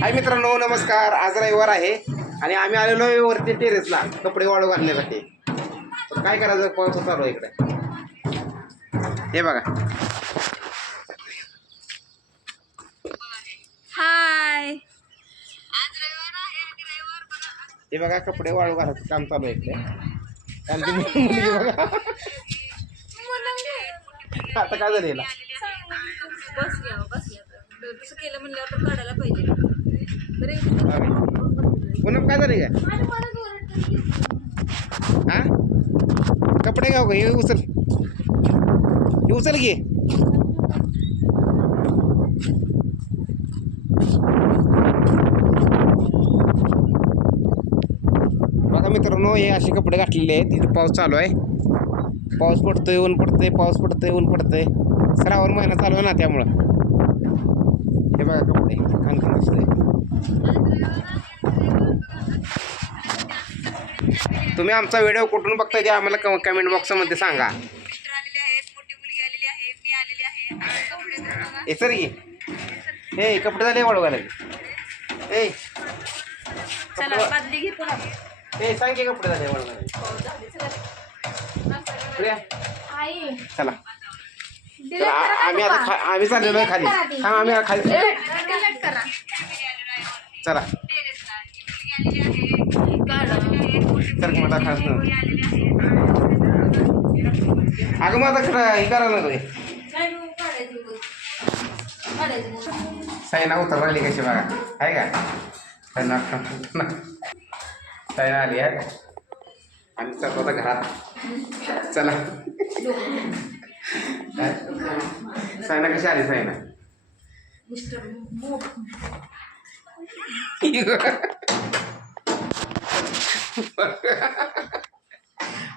हाय मित्रांनो नमस्कार. आज रविवार आहे आणि आम्ही आलेलो आहे वरती टेरेसला. कपडे वाळू घालण्यासाठी. तर काय करायचं? पाऊस चालू आहे इकडे. हे बघा. हाय. हे बघा कपडे वाळू घालायचं काम चालू आहे इकडे. बघा. आता काय झालं हिला? बस घ्या बस केलं म्हणल्यावर काढायला पाहिजे. पूनम काय झालं का हा? कपडे घ्याव का? हे उचल. हे उचल घे बघा मित्रांनो हे असे कपडे घातलेले आहेत. तिथे पाऊस चालू आहे. पाऊस पडतोय ऊन पडतंय पाऊस पडतोय ऊन पडतंय. श्रावण महिना चालू आहे ना त्यामुळं. हे बघा कपडे तुम्ही आमचा व्हिडिओ कुठून बघताय ते आम्हाला कम कमेंट बॉक्समध्ये सांगा. हे सर घे ए कपडे झाले वाळू घालायचे ए. ए सांग की कपडे झाले वाळू घालायचे हो, चला. आम्ही आता आम्ही चाललेलो आहे खाली. हा आम्ही खाली चला. तर आता खास ना अगं मग आता खरं हे करायला मग. साईना उतर राहिली कशी बघा. आहे का? साईना साईना आली आहे. आम्ही चालतो आता घरात. चला? साईना कशी आली मो-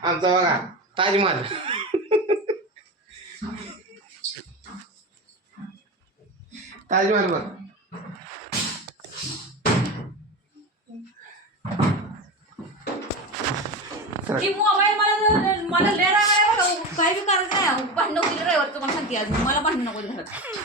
आमचा बघा ताजमहल. ताजमहल बघ. की मोबाईल मला मला लय राग बघा. काय बी करायचं नाही. भांडण होतील ड्रायव्हर तुम्हाला सांगते आज. मला भांडण नको घरात.